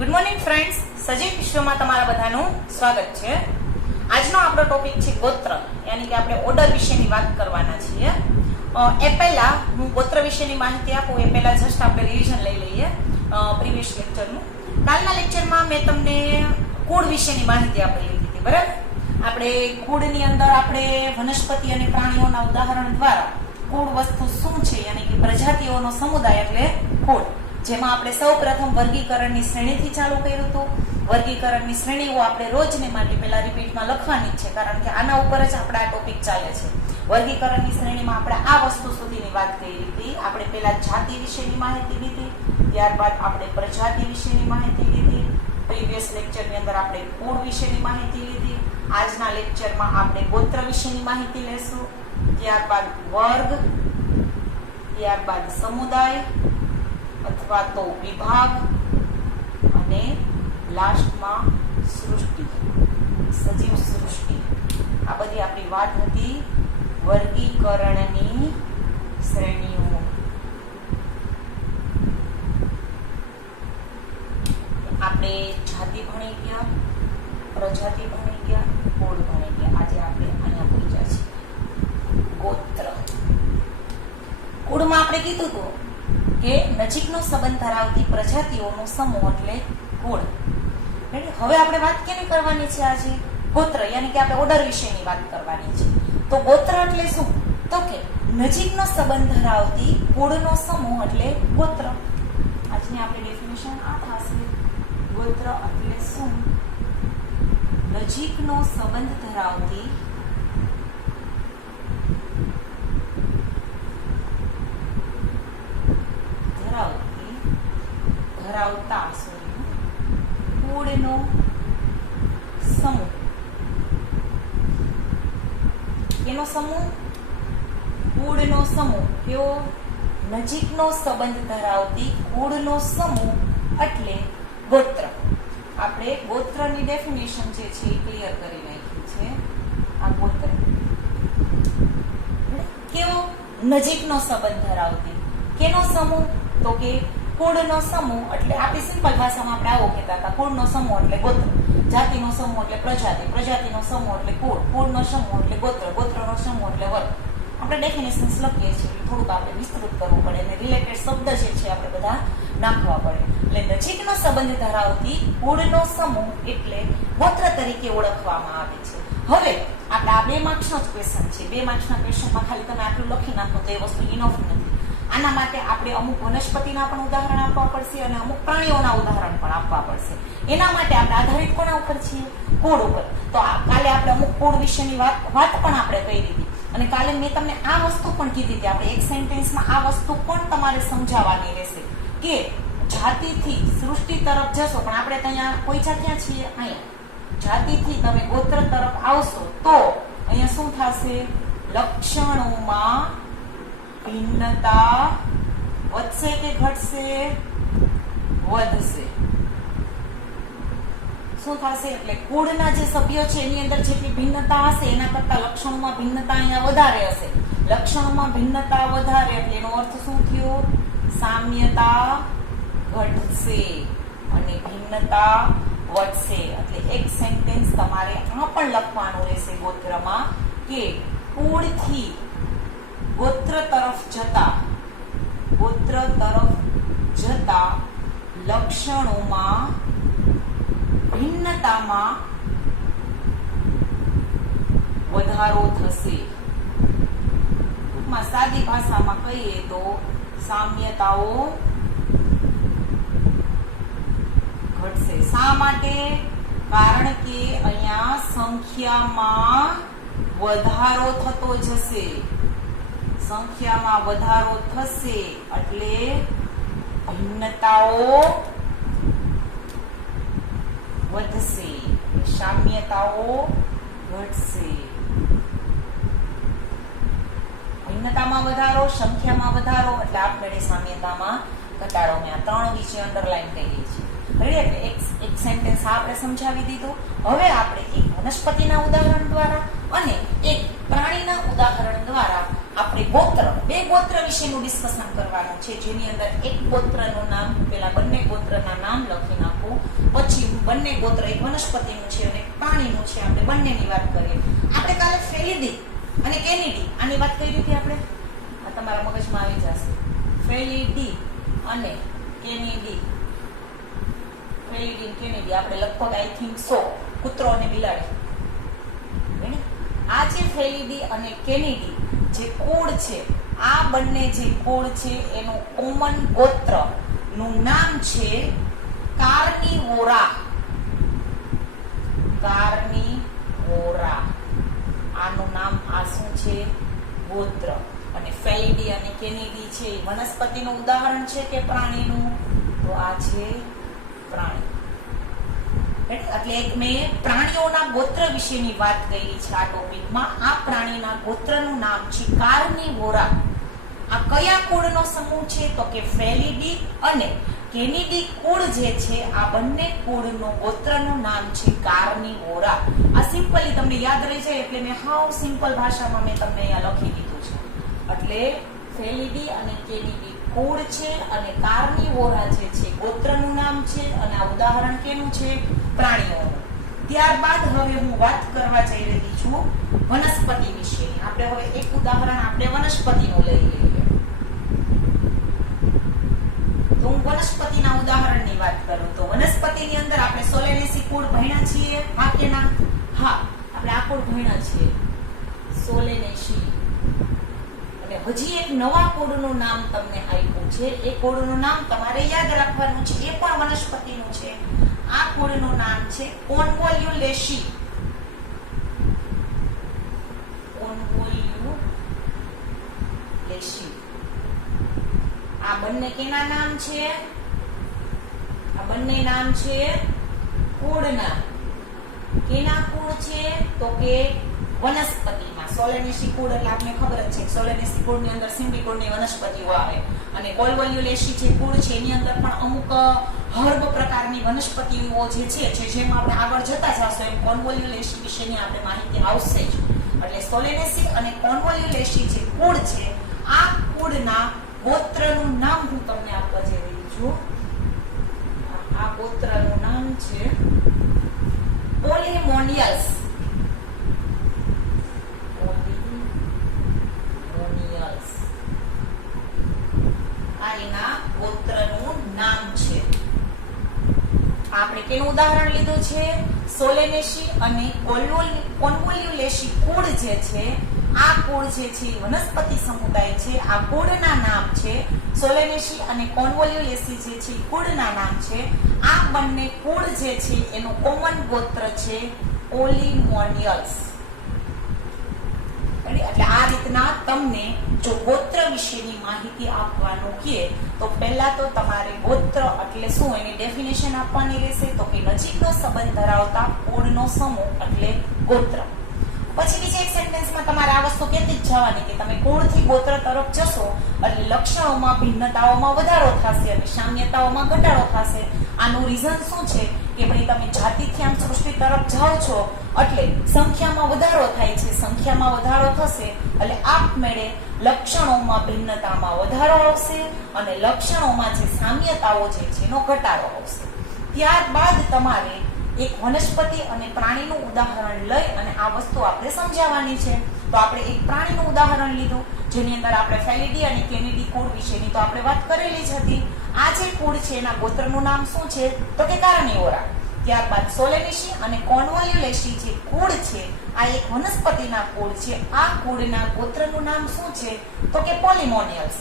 Good morning friends, સજીવ વિશ્વમાં તમારા બધાનું સ્વાગત છે. આજનો આપણો ટોપિક છે ગોત્ર, યાની કે આપણે ઓર્ડર વિશેની વાત કરવાના છીએ. એ પહેલા હું ગોત્ર વિશેની માહિતી આપું એ પહેલા જસ્ટ આપણે રિવિઝન લઈ લઈએ પ્રીવિયસ લેક્ચરનું. કાલના લેક્ચરમાં મેં તમને કુળ વિશેની માહિતી આપેલી હતી, બરાબર? આપણે કુળની અંદર આપણે વનસ્પતિ અને પ્રાણીઓના ઉદાહરણ દ્વારા કુળ વસ્તુ શું છે, યાની કે પ્રજાતિઓનો સમુદાય એટલે કુળ, જેમાં આપણે સૌ પ્રથમ વર્ગીકરણની શ્રેણીથી ચાલુ કર્યું હતું. વર્ગીકરણની શ્રેણીઓ આપણે રોજને માટે પહેલા રિપીટમાં લખવાની જ છે, કારણ કે આના ઉપર જ આપણા આ ટોપિક ચાલે છે. વર્ગીકરણની શ્રેણીમાં આપણે આ વસ્તુ સુધીની વાત કરી હતી. આપણે પહેલા જાતિ વિશેની માહિતી લીધી, ત્યારબાદ આપણે પ્રજાતિ વિશેની માહિતી લીધી. પ્રીવિયસ લેક્ચરની અંદર આપણે કુળ વિશેની માહિતી લીધી. આજના લેક્ચરમાં આપણે ગોત્ર વિશેની માહિતી લેશું, ત્યારબાદ વર્ગ, ત્યારબાદ સમુદાય અથવા તો વિભાગ, અને લાસ્ટમાં સૃષ્ટિ, સજીવ સૃષ્ટિ. આ બધી આપણી વાત હતી વર્ગીકરણની શ્રેણીઓ. આપણે જાતિ ભણી ગયા, પ્રજાતિ ભણી ગયા, કુળ ભણી ગયા. આજે આપણે અહીંયા પહોંચ્યા છીએ ગોત્ર. કુળમાં આપણે કીધું હતું કે નજીકનો સંબંધ ધરાવતી પ્રજાતિઓનો સમૂહ એટલે કુળ. હવે આપણે વાત કેની કરવાની છે આજે? ગોત્ર, યાની કે આપણે ઓર્ડર વિશેની વાત કરવાની છે. તો ગોત્ર એટલે શું? તો કે નજીકનો સંબંધ ધરાવતી કુળનો સમૂહ એટલે ગોત્ર. આજની આપણી ડેફિનેશન આ થશે. ગોત્ર એટલે શું? નજીકનો સંબંધ ધરાવતી કુળનો સમૂહ. એનો સમૂહ કુળનો સમૂહ. કેવો? નજીકનો સંબંધ ધરાવતી કુળનો સમૂહ એટલે ગોત્ર. આપણે ગોત્રની ડેફિનેશન જે છે એ ક્લિયર કરી નાખી છે. આ ગોત્ર કેવો? નજીકનો સંબંધ ધરાવતી. કેનો સમૂહ? તો કે કુળનો સમૂહ. એટલે આપણી સિમ્પલ ભાષામાં આપણે આવો કહેતા હતા, કુળનો સમૂહ એટલે ગોત્ર, જાતિનો સમૂહ એટલે પ્રજાતિ, પ્રજાતિનો સમૂહ એટલે કુળ, કુળનો સમૂહ એટલે ગોત્ર, ગોત્રનો સમૂહ એટલે વર્ગ. આપણે ડેફિનેશન્સ લખીએ છીએ, થોડુંક આપણે વિસ્તૃત કરવું પડે અને રિલેટેડ શબ્દ જે છે આપણે બધા નાખવા પડે. એટલે નજીકનો સંબંધ ધરાવતી કુળનો સમૂહ એટલે ગોત્ર તરીકે ઓળખવામાં આવે છે. હવે આપણે આ 2 માર્ક્સનો જ ક્વેશ્ચન છે. 2 માર્ક્સના ક્વેશ્ચનમાં ખાલી તમે આટલું લખી નાખો તો એ વસ્તુ ઇનફ નથી. આના માટે આપણે અમુક વનસ્પતિના પણ ઉદાહરણ આપવા પડશે અને અમુક પ્રાણીઓના ઉદાહરણ પણ આપવા પડશે. એના માટે આપણે આધારિત કોના ઉપર છીએ? કુળ ઉપર. તો કાલે આપણે અમુક કુળ વિશેની વાત પણ આપણે કહી દીધી, અને કાલે મેં તમને આ વસ્તુ પણ કીધી હતી. આપણે એક સેન્ટેન્સમાં આ વસ્તુ પણ તમારે સમજાવવાની રહેશે કે જાતિથી સૃષ્ટિ તરફ જશો, પણ આપણે ત્યાં પહોંચ્યા ક્યાં છીએ? અહીંયા. જાતિથી તમે ગોત્ર તરફ આવશો તો અહીંયા શું થશે? લક્ષણોમાં ભિન્નતા વધશે કે ઘટશે? વધશે. શું થશે? એટલે કુળના જે સભ્યો છે એની અંદર જેટલી ભિન્નતા હશે એના કરતા લક્ષણોમાં ભિન્નતા અહીંયા વધારે હશે. લક્ષણોમાં ભિન્નતા વધારે એટલે એનો અર્થ શું થયો? સામ્યતા ઘટશે અને ભિન્નતા વધશે. એટલે એક સેન્ટેન્સ તમારે આ પણ લખવાનું રહેશે ગોત્રમાં કે કુળથી ગોત્ર તરફ જતા લક્ષણોમાં ભિન્નતામાં વધારો થશે. ટૂંકમાં સાદી ભાષામાં કહીએ તો સામ્યતાઓ ઘટશે. શા માટે? કારણ કે અહીંયા સંખ્યામાં વધારો થતો જશે. સંખ્યામાં વધારો થશે એટલે ભિન્નતાઓ વધશે, સામ્યતાઓ ઘટશે. ભિન્નતામાં વધારો, સંખ્યામાં વધારો એટલે આપમેળે સામ્યતામાં ઘટાડો. મેં આ 3 વિશે અંડરલાઈન કરી છે. એટલે એક સેન્ટેન્સ આપણે સમજાવી દીધું. હવે આપણે એક વનસ્પતિના ઉદાહરણ દ્વારા અને એક પ્રાણીના ઉદાહરણ દ્વારા આપણે બે ગોત્ર વિશેનું ડિસ્કશન કરવાનું છે, જેની અંદર એક ગોત્રનું નામ, પેલા બંને ગોત્રના નામ લખી નાખું. બંને ગોત્ર, એક વનસ્પતિનું છે અને પ્રાણીનું છે. આપણે બંનેની વાત કરીએ. આપણે કાલે ફેલિડી અને કેનિડી આની વાત કરી હતી આપણે. આ તમારા મગજમાં આવી જશે. ફેલિડી અને કેનિડી. ફેલિડી અને કેનિડી આપણે લગભગ આઈ થિંક સો કૂતરો અને બિલાડી. આ જે ફેલિડી અને કેનિડી જે કુળ છે, આ બંને જે કુળ છે એનું કોમન ગોત્ર નું નામ છે કાર્નિવોરા. કાર્નિવોરા આનું નામ આ શું છે? ગોત્ર. અને ફેલિડી અને કેનિડી છે એ વનસ્પતિનું ઉદાહરણ છે કે પ્રાણીનું? તો આ છે પ્રાણી. એટલે એક મેં પ્રાણીઓના ગોત્ર વિશેની વાત કરી છે આ ટોપિકમાં. આ પ્રાણીના ગોત્રનું નામ છે કાર્નિવોરા. આ કયા કુળનો સમૂહ છે? તો કે ફેલિડી અને કેનિડી કુળ જે છે, આ બંને કુળનું ગોત્રનું નામ છે કાર્નિવોરા. આ સિમ્પલી તમને યાદ રહી જાય એટલે મેં હાવ સિમ્પલ ભાષામાં મેં તમને અહીંયા લખી દીધું છે. એટલે ફેલિડી અને કેનિડી કુળ છે અને કાર્નિવોરા જે છે ગોત્રનું નામ છે. અને આ ઉદાહરણ કેનું છે? પ્રાણીઓનું. ત્યારબાદ હવે હું વાત કરવા જઈ રહી છું વનસ્પતિ વિશે. આપણે હવે એક ઉદાહરણ આપણે વનસ્પતિનું લઈ લઈએ. તો હું વનસ્પતિના ઉદાહરણની વાત કરું તો વનસ્પતિની અંદર આપણે સોલેનેસી કુળ ભણ્યા છીએ. હા કે ના? હા, આપણે આ કુળ ભણ્યા છીએ સોલેનેસી. અને હજી એક નવા કુળનું નામ તમને આપ્યું છે. એ કુળનું નામ તમારે યાદ રાખવાનું છે. એ પણ વનસ્પતિનું છે. આ કુળનું નામ છે કોન્વોલ્યુલેસી. કોન્વોલ્યુલેસી. આ બંને કેના નામ છે? આ બંને નામ છે કુળના. કેના કુળ છે? તો કે વનસ્પતિમાં. સોલેનેસી કુળ એટલે આપણે ખબર જ છે કે સોલેનેસી કુળની અંદર સિમ્બિકોળની વનસ્પતિઓ આવે. અને કોન્વોલ્યુલેસી જે કુળ છે એની અંદર પણ અમુક હર્બ પ્રકારની વનસ્પતિઓ જે છે, જેમ આપણે આગળ જતા જશું એમ કોન્વોલ્યુલેસી વિશેની આપણે માહિતી આવશે જ. એટલે સોલેનેસી અને કોન્વોલ્યુલેસી જે કુળ છે, આ કુળના ગોત્રનું નામ હું તમને આપવા જઈ રહી છું. આ ગોત્રનું નામ છે પોલિમોનિયસ. પોલિમોનિયસ આ એના ગોત્રનું નામ છે. આપણે કેનું ઉદાહરણ લીધું છે? સોલેનેસી અને કોન્વોલ્યુલેસી કુળ જે છે, આ કુળ જે છે વનસ્પતિ સમુદાય છે. આ કુળના નામ છે સોલેનેસી અને કોન્વોલ્યુલેસી જે છે કુળના નામ છે. આ બંને કુળ જે છે એનું કોમન ગોત્ર છે પોલિમોનિયસ. એટલે આ રીતના તમને જો ગોત્ર વિશેની માહિતી આપવાનું કહે તો પહેલા તો તમારે ગોત્ર એટલે શું એની ડેફિનેશન આપવાની રહેશે. તો કે નજીકનો સંબંધ ધરાવતા કુળનો સમૂહ એટલે ગોત્ર. પછી બીજા એક સેન્ટેન્સમાં તમારે આ વસ્તુ કહેતી જ જવાની કે તમે કુળથી ગોત્ર તરફ જશો એટલે લક્ષણોમાં ભિન્નતાઓમાં વધારો થશે અને સામ્યતાઓમાં ઘટાડો થશે. આનું રીઝન શું છે કે ભાઈ તમે જાતિથી આમ સૃષ્ટિ તરફ જાઓ છો એટલે સંખ્યામાં વધારો થાય છે. સંખ્યામાં વધારો થશે એટલે આપમેળે લક્ષણોમાં ભિન્નતામાં વધારો આવશે અને લક્ષણોમાં જે સામ્યતાઓ જે છે એનો ઘટાડો આવશે. ત્યારબાદ તમારે એક વનસ્પતિ અને પ્રાણીનું ઉદાહરણ લઈ અને આ વસ્તુ આપણે સમજાવવાની છે. તો આપણે એક પ્રાણીનું ઉદાહરણ લીધું જેની અંદર આપણે ફેલિડી અને કેનિડી કુળ વિશેની તો આપણે વાત કરેલી જ હતી. આ જે કુળ છે એના ગોત્રનું નામ શું છે? તો કે કાર્નિવોરા. ત્યારબાદ સોલેનેસી અને કોન્વોલ્યુલેસી જે કુળ છે આ એક વનસ્પતિના કુળ છે. આ કુળના ગોત્રનું નામ શું છે? તો કે પોલિમોનિયસ.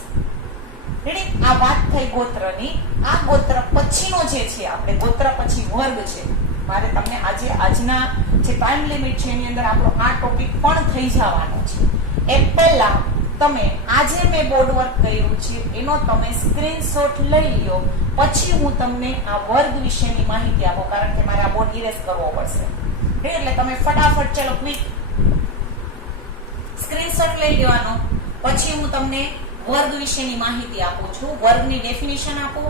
રેડી? આ વાત થઈ ગોત્રની. આ ગોત્ર પછીનો જે છે આપણે ગોત્ર પછી વર્ગ છે. મારે તમને આજના જે ટાઈમ લિમિટ છે એની અંદર આપણો આ ટોપિક પણ થઈ જવાનો છે. એ પહેલા તમે આજે મેં બોર્ડ વર્ક કર્યું છે એનો તમે સ્ક્રીનશોટ લઈ લ્યો. પછી હું તમને આ વર્ગ વિશેની માહિતી આપો કારણ કે મારે આ બોર્ડ ઇરેઝ કરવો પડશે. એટલે તમે ફટાફટ ચલો ક્વિક સ્ક્રીનશોટ લઈ લેવાનો. પછી હું તમને વર્ગ વિશેની માહિતી આપું છું. વર્ગની ડેફિનેશન આપો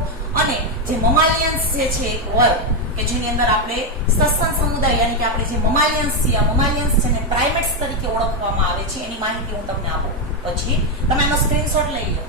અને જે મમાલિયન્સ જે છે એક વર્ગ કે જેની અંદર આપણે સસ્તન સમુદાય યાની કે આપણે જે મમાલિયન્સ છે આ મમાલિયન્સ છે ને પ્રાઇમેટ્સ તરીકે ઓળખવામાં આવે છે એની માહિતી હું તમને આપું. પછી તમે એનો સ્ક્રીનશોટ લઈ લો.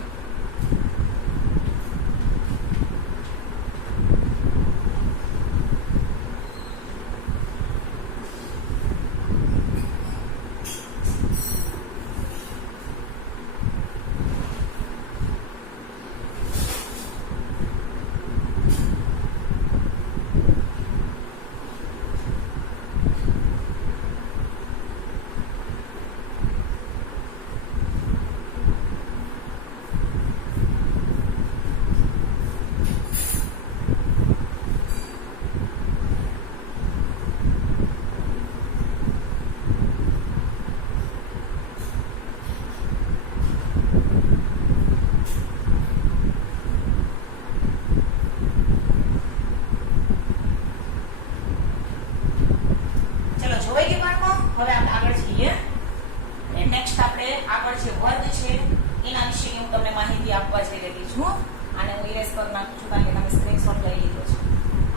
કરી નાખું છું કારણ કે તમે સ્ક્રીનશોટ લઈ લીધો છે.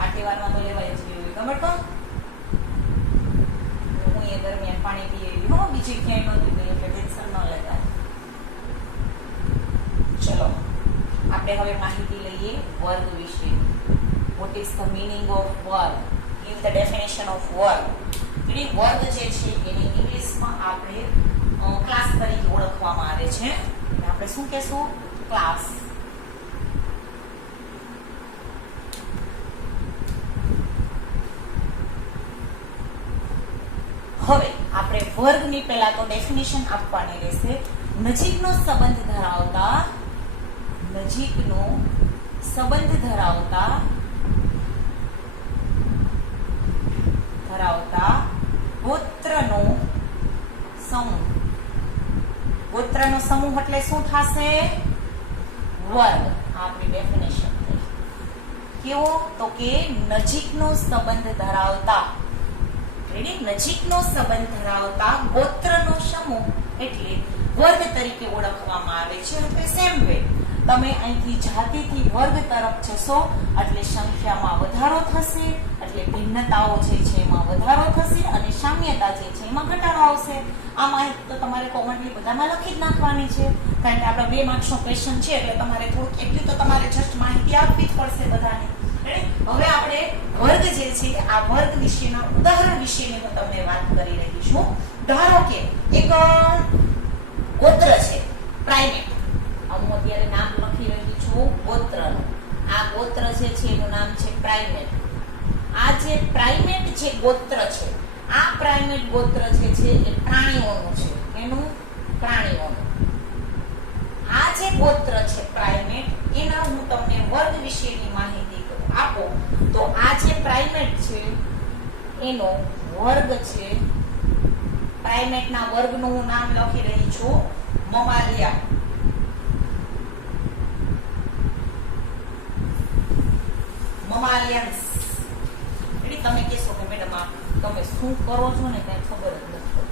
આટલી વારમાં તો લેવાય જ ગયું. ખબર તો હું એ દરમિયાન પાણી પી એવી હો, બીજી ક્યાંય નહોતું ગઈ એટલે ટેન્શન ન લેતા. ચલો આપણે હવે માહિતી લઈએ વર્ગ વિશે. What is the meaning of વર્ગ? ગીવ ધ ડેફિનેશન ઓફ વર્ગ. એટલે વર્ગ જે છે એને ઇંગ્લિશમાં આપણે ક્લાસ તરીકે ઓળખવામાં આવે છે. આપણે શું કહેશું? ક્લાસ. હવે આપણે વર્ગની પહેલા તો ડેફિનેશન આપવાની રહેશે. નજીકનો સંબંધ ધરાવતા ગોત્રનો સમૂહ. ગોત્રનો સમૂહ એટલે શું થશે? વર્ગ. આપણી ડેફિનેશન થઈ. કેવો? તો કે નજીકનો સંબંધ ધરાવતા નજીકનો સંબંધ ધરાવતા ગોત્રનો સમૂહ એટલે વર્ગ તરીકે ઓળખવામાં આવે છે. એટલે સેમ વે તમે અહીંથી જાતિથી વર્ગ તરફ જશો એટલે સંખ્યામાં વધારો થશે, એટલે ભિન્નતાઓ જે છે એમાં વધારો થશે અને સામ્યતા જે છે એમાં ઘટાડો આવશે. આ માહિતી તો તમારે કોમનલી બધામાં લખી જ નાખવાની છે કારણ કે આપણા 2 માર્ક્સનો ક્વેશ્ચન છે એટલે તમારે થોડુંક એટલી તો તમારે જસ્ટ માહિતી આપવી જ પડશે બધાને. હવે આપણે વર્ગ જે છે આ વર્ગ વિશેના ઉદાહરણ વિશેની હું તમને વાત કરી રહી છું. ધારો કે એક ગોત્ર છે પ્રાઇમેટ. હું અત્યારે નામ લખી રહી છું ગોત્રનું. આ ગોત્ર જે છે એનું નામ છે પ્રાઇમેટ. આ જે પ્રાઇમેટ જે ગોત્ર છે આ પ્રાઇમેટ ગોત્ર જે છે એ પ્રાણીઓનું છે. એનું પ્રાણીઓનું. આ જે ગોત્ર છે પ્રાઇમેટ એના હું તમને વર્ગ વિશેની માહિતી આપો તો આ જે પ્રાઇમેટ છે એનો વર્ગ છે. પ્રાઇમેટના વર્ગનું હું નામ લખી રહી છું મમાલિયા. મમાલિયન્સ. એટલે તમે કહેશો કે મેડમ આ તમે શું કરો છો ને કઈ ખબર જ નથી,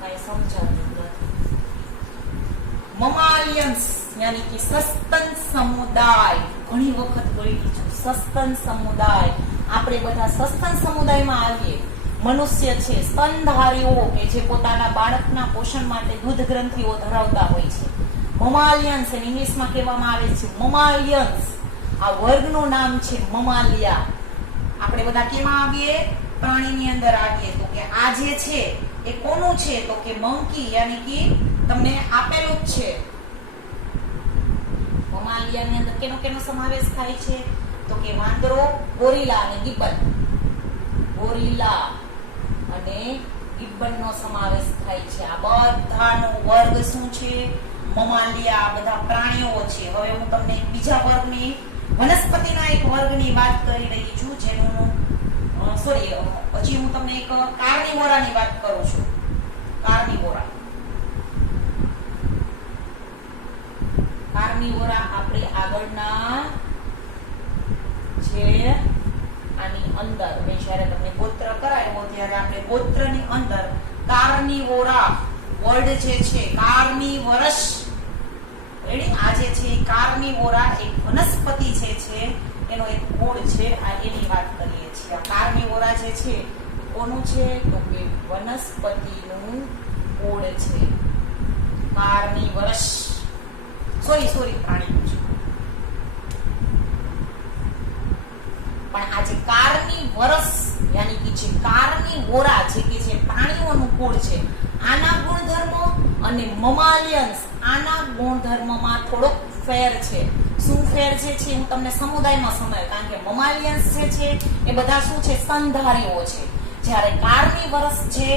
કઈ સમજાતું નથી. મમાલિયન્સ યાની કે સસ્તન સમુદાય. ઘણી વખત બોલી છું સસ્તન સમુદાય. આપણે બધા સસ્તન સમુદાયમાં આવીએ. મનુષ્ય છે સ્તનધારીઓ કે જે પોતાના બાળકના પોષણ માટે દૂધ ગ્રંથિઓ ધરાવતા હોય છે. મમાલિયન્સ એને ઇંગ્લિશમાં કહેવામાં આવે છે મમાલિયન્સ. આ વર્ગનું નામ છે મમાલિયા. આપણે બધા કેમાં આવીએ? પ્રાણીની અંદર આવીએ. તો કે આ જે છે એ કોનું છે? તો કે મંકી યાની કે તમને આપેલું જ છે. મમાલિયાની અંદર કેનો સમાવેશ થાય છે? તો કે વાંદરો, ગોરીલા અને ગિબ્બન. ગોરીલા અને ગિબ્બનનો સમાવેશ થાય છે. આ બધાનો વર્ગ શું છે? મમાલિયા. આ બધા પ્રાણીઓ છે. હવે હું તમને બીજા વર્ગની વનસ્પતિના એક વર્ગની વાત કરી રહી છું જેનું પછી હું તમને એક કાર્નિવોરાની વાત કરું છું. કાર્નિવોરા. કાર્નિવોરા આપણે આગળના જે આની અંદર મેં જ્યારે તમને ગોત્ર કરાયો ત્યારે આપણે ગોત્રની અંદર કાર્નિવોરા વર્ડ જે છે કાર્નિવરસ. આ જે છે કાર્નિવોરા એક વનસ્પતિ જે છે એનો એક કુળ છે. આ એની વાત કરીએ છીએ. આ કાર્નિવોરા જે છે કોનું છે? તો કે વનસ્પતિનું કુળ છે. કાર્નિવરસ. સોરી પ્રાણીનું છે. પણ આ જે કાર્નિવરસ યાની કે જે કાર્નિવોરા છે કે જે પ્રાણીઓનું કુળ છે આના ગુણધર્મો અને મમાલિયન્સ આના ગુણધર્મમાં થોડોક ફેર છે. શું ફેર છે હું તમને સમુદાયમાં સમજાવું. કારણ કે મમાલિયન્સ જે છે એ બધા શું છે? સ્તનધારીઓ છે. જ્યારે કાર્નિવરસ જે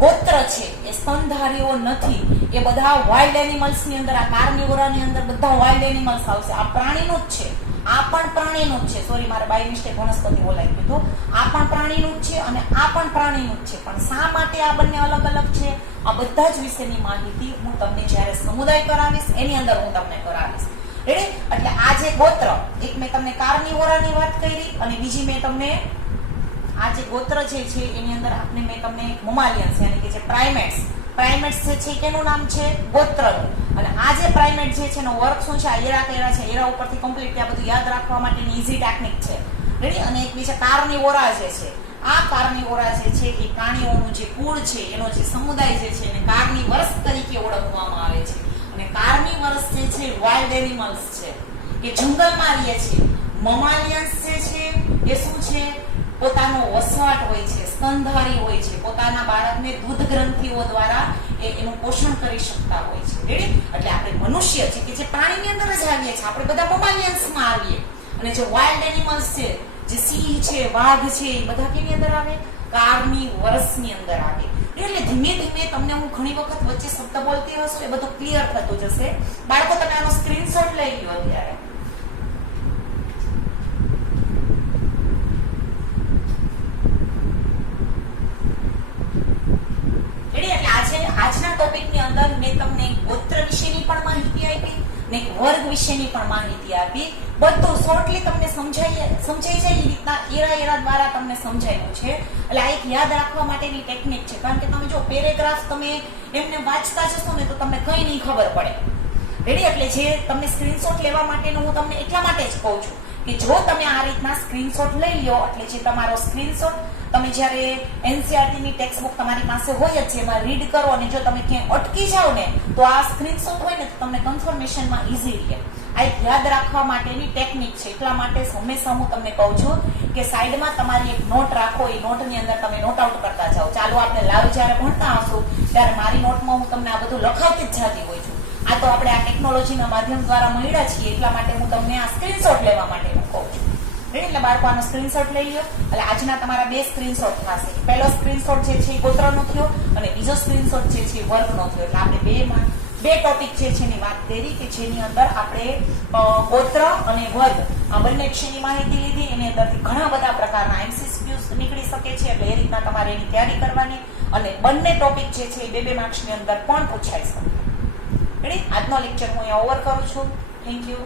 ગોત્ર છે એ સ્તનધારીઓ નથી. એ બધા વાઇલ્ડ એનિમલ્સ ની અંદર, આ કાર્નિવોરાની અંદર બધા વાઇલ્ડ એનિમલ્સ આવશે. આ પ્રાણીનું જ છે. આ પણ પ્રાણીનું જ છે. સોરી, મારે બાય મિસ્ટેક વનસ્પતિ બોલાવી દીધું. આ પણ પ્રાણીનું જ છે અને આ પણ પ્રાણીનું જ છે. પણ શા માટે આ બંને અલગ અલગ છે? આ બધા જ વિશેની માહિતી હું તમને જ્યારે સમુદાય કરાવીશ એની અંદર હું તમને કરાવીશ. રેડી? એટલે આ જે ગોત્ર, એક મેં તમને કાર્નિવોરાની વાત કરી અને બીજી મેં તમને આ જે ગોત્ર જે છે એની અંદર મેં તમને મમાલિયન્સ યાની કે જે પ્રાઇમેટ્સ પ્રાઇમેટ્સ જે છે કેનું નામ છે? ગોત્રનું. અને આ જે પ્રાઇમેટ જે છે એનો વર્ક શું છે? આ એરા કર્યા છે, એરા ઉપરથી કમ્પ્લીટ આ બધું યાદ રાખવા માટેની ઈઝી ટેકનિક છે. રેડી? અને એક બીજા કાર્નિવોરા જે છે, આ કાર્નિવોરા જે છે એ પ્રાણીઓનું જે કુળ છે, એનો જે સમુદાય જે છે એને કાર્નિવરસ તરીકે ઓળખવામાં આવે છે. અને કાર્નિવરસ જે છે વાઇલ્ડ એનિમલ્સ છે, કે જંગલમાં રહે છે. મમાલિયન્સ જે છે એ શું છે? પોતાનો વસવાટ હોય છે, સ્તનધારી હોય છે, પોતાના બાળકને દૂધ ગ્રંથિઓ દ્વારા એનું પોષણ કરી શકતા હોય છે. રેડી? એટલે આપણે મનુષ્ય છે કે જે પ્રાણીની અંદર જ આવીએ છીએ, આપણે બધા મમાલિયન્સમાં આવીએ. અને જે વાઇલ્ડ એનિમલ્સ છે, જે સિંહ છે, વાઘ છે, એ બધા કેની અંદર આવે? કાર્નિવરસની અંદર આવે. એટલે ધીમે ધીમે તમને હું ઘણી વખત વચ્ચે શબ્દ બોલતી હશું, એ બધું ક્લિયર થતું જશે. બાળકો તમે આનો સ્ક્રીનશોટ લઈ લો અત્યારે. આજના ટોપિકની અંદર મેં તમને ગોત્ર વિશેની પણ માહિતી આપી ને વર્ગ વિશેની પણ માહિતી આપી. બધું શોર્ટલી તમને સમજાઈ જાય એ રીતના એરા દ્વારા તમને સમજાયું છે. એટલે આ એક યાદ રાખવા માટેની ટેકનિક છે. કારણ કે તમે જો પેરેગ્રાફ તમે એમને વાંચતા જશો ને તો તમને કંઈ નહીં ખબર પડે. રેડી? એટલે જે તમને સ્ક્રીનશોટ લેવા માટેનું હું તમને એટલા માટે જ કહું છું કે જો તમે આ રીતના સ્ક્રીનશોટ લઈ લો, એટલે જે તમારો સ્ક્રીનશોટ તમે જ્યારે એનસીઈઆરટી ની ટેક્સ્ટ બુક તમારી પાસે હોય જ છે, એમાં રીડ કરો અને જો તમે ક્યાંય અટકી જાઓ ને તો આ સ્ક્રીનશોટ હોય ને તો તમને કન્ફર્મેશનમાં ઈઝી રહે. આ એક યાદ રાખવા માટેની ટેકનિક છે. એટલા માટે હંમેશા હું તમને કહું છું કે સાઈડમાં તમારી એક નોટ રાખો, એ નોટની અંદર તમે નોટ આઉટ કરતા જાઓ. ચાલો આપણે લાઈવ જ્યારે ભણતા હશું ત્યારે મારી નોટમાં હું તમને આ બધું લખાવતી જ જતી હોય છું. આ તો આપણે આ ટેકનોલોજીના માધ્યમ દ્વારા મળ્યા છીએ, એટલા માટે હું તમને આ સ્ક્રીનશોટ લેવા માટેનું કહું છું. એટલે બાળકો આનો સ્ક્રીનશોટ લઈ લો. એટલે આજના તમારા બે સ્ક્રીનશોટ થશે. પહેલો સ્ક્રીનશોટ જે છે એ ગોત્રનો થયો અને બીજો સ્ક્રીનશોટ જે છે એ વર્ગનો થયો. એટલે આપણે બે ટોપિક જે છે એની વાત કરી કે જેની અંદર આપણે ગોત્ર અને વર્ગ આ બંને વિશેની માહિતી લીધી. એની અંદરથી ઘણા બધા પ્રકારના એમસીક્યુઝ નીકળી શકે છે. એટલે એ રીતના તમારે એની તૈયારી કરવાની. અને બંને ટોપિક જે છે એ 2 માર્ક્સની અંદર પણ પૂછાઈ શકે. આજનો લેક્ચર હું અહીંયા ઓવર કરું છું. Thank you.